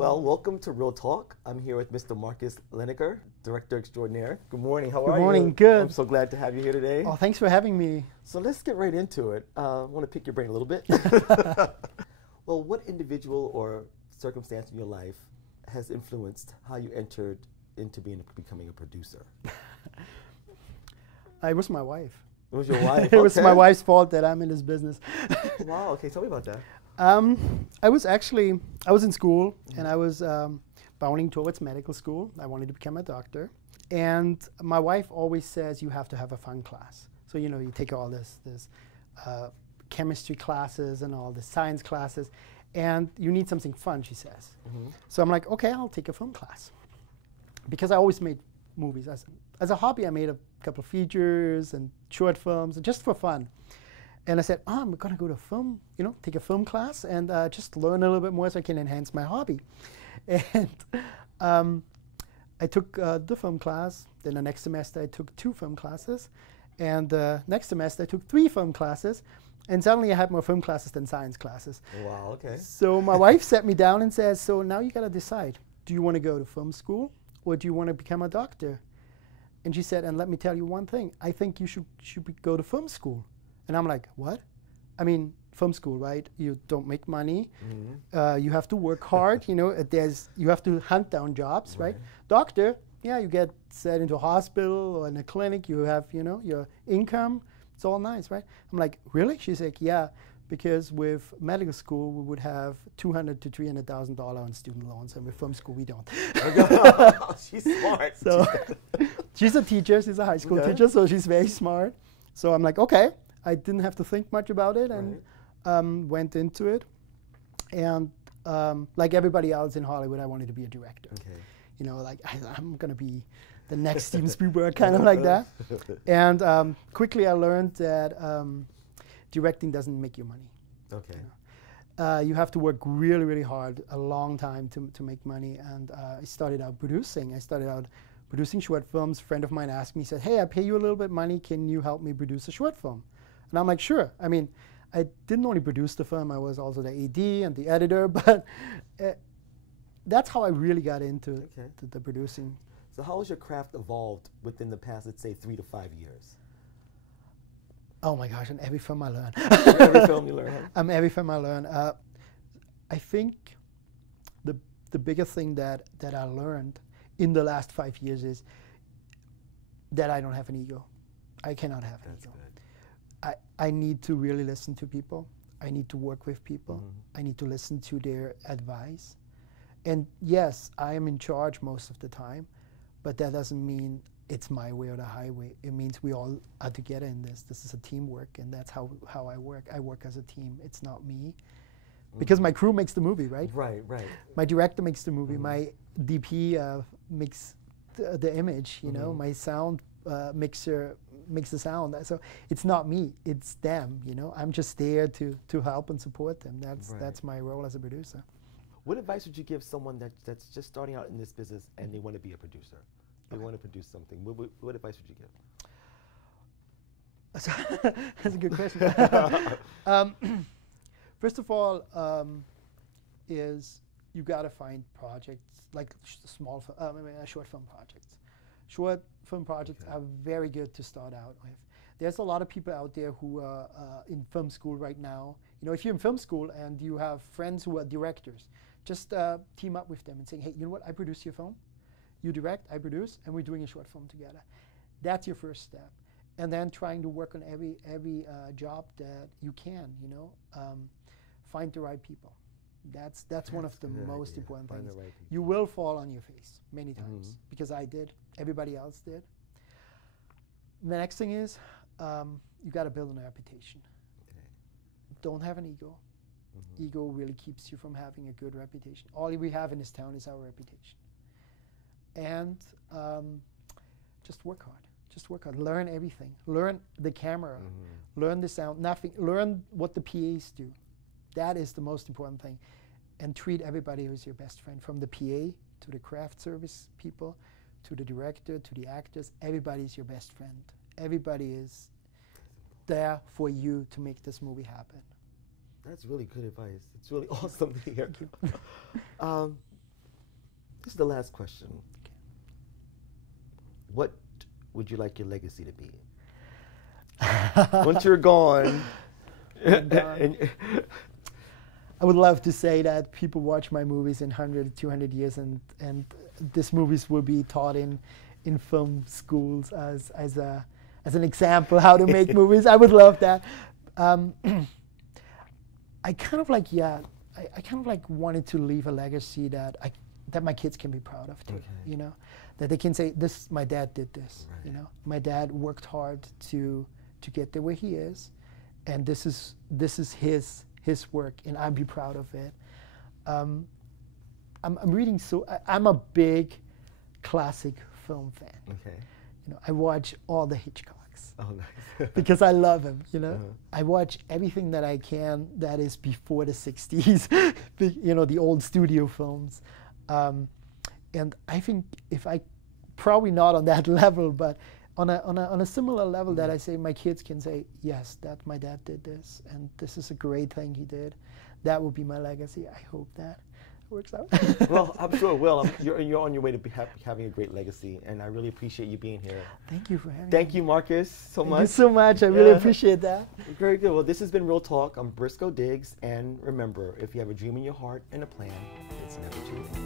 Well, welcome to Real Talk. I'm here with Mr. Markus Liniger, Director Extraordinaire. Good morning. How are you? Good morning. Good. I'm so glad to have you here today. Oh, thanks for having me. So let's get right into it. I want to pick your brain a little bit. Well, what individual or circumstance in your life has influenced how you entered into becoming a producer? It was my wife. It was your wife? It was my wife's fault that I'm in this business. Wow, okay, tell me about that. I was in school, and I was bounding towards medical school. I wanted to become a doctor. And my wife always says you have to have a fun class. So, you know, you take all this chemistry classes and all the science classes, and you need something fun, she says. So I'm like, okay, I'll take a film class. Because I always made movies. As a hobby, I made a couple of features and short films, just for fun. And I said, I'm going to go to film, take a film class and just learn a little bit more so I can enhance my hobby. And I took the film class. Then the next semester, I took 2 film classes. And the next semester, I took 3 film classes. And suddenly, I had more film classes than science classes. Wow, okay. So my wife sat me down and says, so now you got to decide. Do you want to go to film school or do you want to become a doctor? And she said, and let me tell you one thing. I think you should go to film school. And I'm like, what? I mean, film school, right? You don't make money. You have to work hard. You have to hunt down jobs, right? Doctor, yeah, you get set into a hospital or in a clinic. You have, your income. It's all nice, right? I'm like, really? She's like, yeah, because with medical school we would have $200,000 to $300,000 on student loans, and with film school we don't. She's smart. So she's a teacher. She's a high school teacher, so she's very smart. So I'm like, okay. I didn't have to think much about it and went into it. And like everybody else in Hollywood, I wanted to be a director. Okay. I'm going to be the next Steven Spielberg, kind of like that. And quickly I learned that directing doesn't make you money. Okay. You have to work really, really hard, a long time to make money. And I started out producing. I started out producing short films. A friend of mine asked me, he said, hey, I pay you a little bit of money. Can you help me produce a short film? And I'm like, sure. I mean, I didn't only produce the film, I was also the AD and the editor, but that's how I really got into the producing. So how has your craft evolved within the past, let's say, 3 to 5 years? Oh my gosh, in every film I learn. Every film you learn, huh? Every film I learn. I think the biggest thing that I learned in the last 5 years is that I don't have an ego. I cannot have an ego. I need to really listen to people. I need to work with people. I need to listen to their advice. And yes, I am in charge most of the time, but that doesn't mean it's my way or the highway. It means we all are together in this. This is a teamwork, and that's how I work. I work as a team. It's not me. Because my crew makes the movie, right? Right. My director makes the movie. My DP makes the image, my sound mixer makes the sound. So it's not me, it's them, I'm just there to help and support them. That's my role as a producer. What advice would you give someone that's just starting out in this business and they want to be a producer? They want to produce something. What advice would you give? That's a good question. First of all, is you got to find projects like short film projects. Short film projects are very good to start out with. There's a lot of people out there who are in film school right now. If you're in film school and you have friends who are directors, just team up with them and saying, hey, you know what, I produce your film. You direct, I produce, and we're doing a short film together. That's your first step. And then trying to work on every job that you can, find the right people. That's one of the most important things. Right, you will fall on your face many times because I did, everybody else did. The next thing is you got to build a reputation. Don't have an ego. Ego really keeps you from having a good reputation. All we have in this town is our reputation. And just work hard. Just work hard. Learn everything. Learn the camera. Learn the sound. Learn what the PAs do. That is the most important thing. And treat everybody as your best friend, from the PA to the craft service people, to the director, to the actors. Everybody is your best friend. Everybody is there for you to make this movie happen. That's really good advice. It's really awesome to hear. This is the last question. Okay. What would you like your legacy to be? Once you're gone. I would love to say that people watch my movies in 100, 200 years, and these movies will be taught in film schools as an example how to make movies. I would love that. I kind of like wanted to leave a legacy that my kids can be proud of too. Okay. You know, that they can say, "This, my dad did this." Right. You know, my dad worked hard to get there where he is, and this is his work, and I'd be proud of it. I'm reading, I'm a big classic film fan. Okay. You know, I watch all the Hitchcocks. Oh, nice. Because I love him, you know. Uh-huh. I watch everything that I can that is before the 60s, the old studio films. And I think probably not on that level, but on a similar level, that I say my kids can say, yes, that my dad did this, and this is a great thing he did. That will be my legacy. I hope that works out. Well, I'm sure it will. You're on your way to having a great legacy, and I really appreciate you being here. Thank you for having me. Thank you, Marcus, so much. Thank you so much. I really appreciate that. Very good. Well, this has been Real Talk. I'm Briscoe Diggs, and remember, if you have a dream in your heart and a plan, it's never too late.